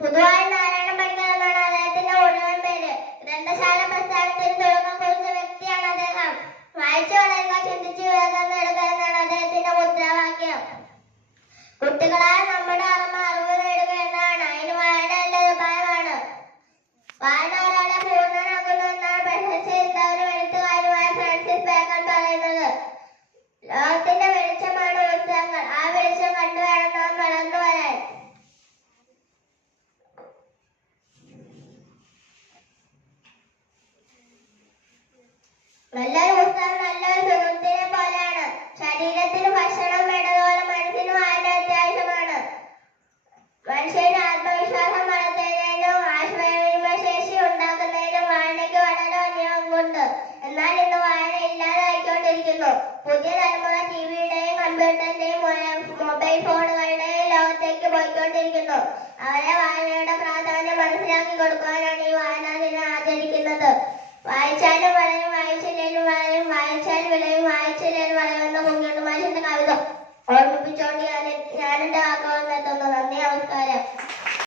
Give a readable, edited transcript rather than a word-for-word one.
പൊതുവായി നാരായണ പണിക്കർ എന്നാണ് അദ്ദേഹത്തിന്റെ മുഴുവൻ പേര്. ഗ്രന്ഥശാല പ്രസ്ഥാനത്തിന് തുടക്കം കുറിച്ച വ്യക്തിയാണ് അദ്ദേഹം. വായിച്ചു വളരുക, ചിന്തിച്ചു വേഗം നേടുക എന്നാണ് അദ്ദേഹത്തിന്റെ മുദ്രാവാക്യം. കുട്ടികളായ നമ്മുടെ അമ്മ അറിവ് നേടുക എന്നാണ്. അതിന് വായന നല്ലൊരു ഉപായമാണ്. വായന ഒരാളെ പൂർണ്ണനാക്കുന്നു എന്നാണ് പ്രശസ്ത ചിന്തകനും എഴുത്തുകാരുമായ ഫ്രാൻസിസ് ബേക്കൺ പറയുന്നത്. ലോകത്തിന്റെ വെളിച്ചമാണ് പുസ്തകങ്ങൾ. ആ വെളിച്ചം കണ്ടു വേണം നാം വളർന്നു വരാൻ. നല്ലൊരു പുസ്തകം നല്ലൊരു സുഹൃത്തിനെ പോലെയാണ്. ശരീരത്തിന് ഭക്ഷണം വേണ്ടതുപോലെ മനസ്സിന് വായന അത്യാവശ്യമാണ്. മനുഷ്യന് ആത്മവിശ്വാസം വളർത്തുന്നതിനും ആശയവിനിമയശേഷി ഉണ്ടാക്കുന്നതിനും വായനയ്ക്ക് വളരെ വലിയ പങ്കുണ്ട്. എന്നാൽ ഇന്ന് വായന ഇല്ലാതായിക്കൊണ്ടിരിക്കുന്നു. പുതിയ തലമുറ ടിവിയുടെയും കമ്പ്യൂട്ടറിന്റെയും മൊബൈൽ ഫോണുകളുടെയും ലോകത്തേക്ക് പോയിക്കൊണ്ടിരിക്കുന്നു. അവരെ വായനയുടെ പ്രാധാന്യം മനസ്സിലാക്കി കൊടുക്കുവാനാണ് ഈ വായനാ ദിനം ആചരിക്കുന്നത്. വായിച്ചാലും വളരും, വായിച്ചില്ലേലും വളരും, വായിച്ചാൽ വിളയും, വായിച്ചില്ലേലും വളയുമെന്ന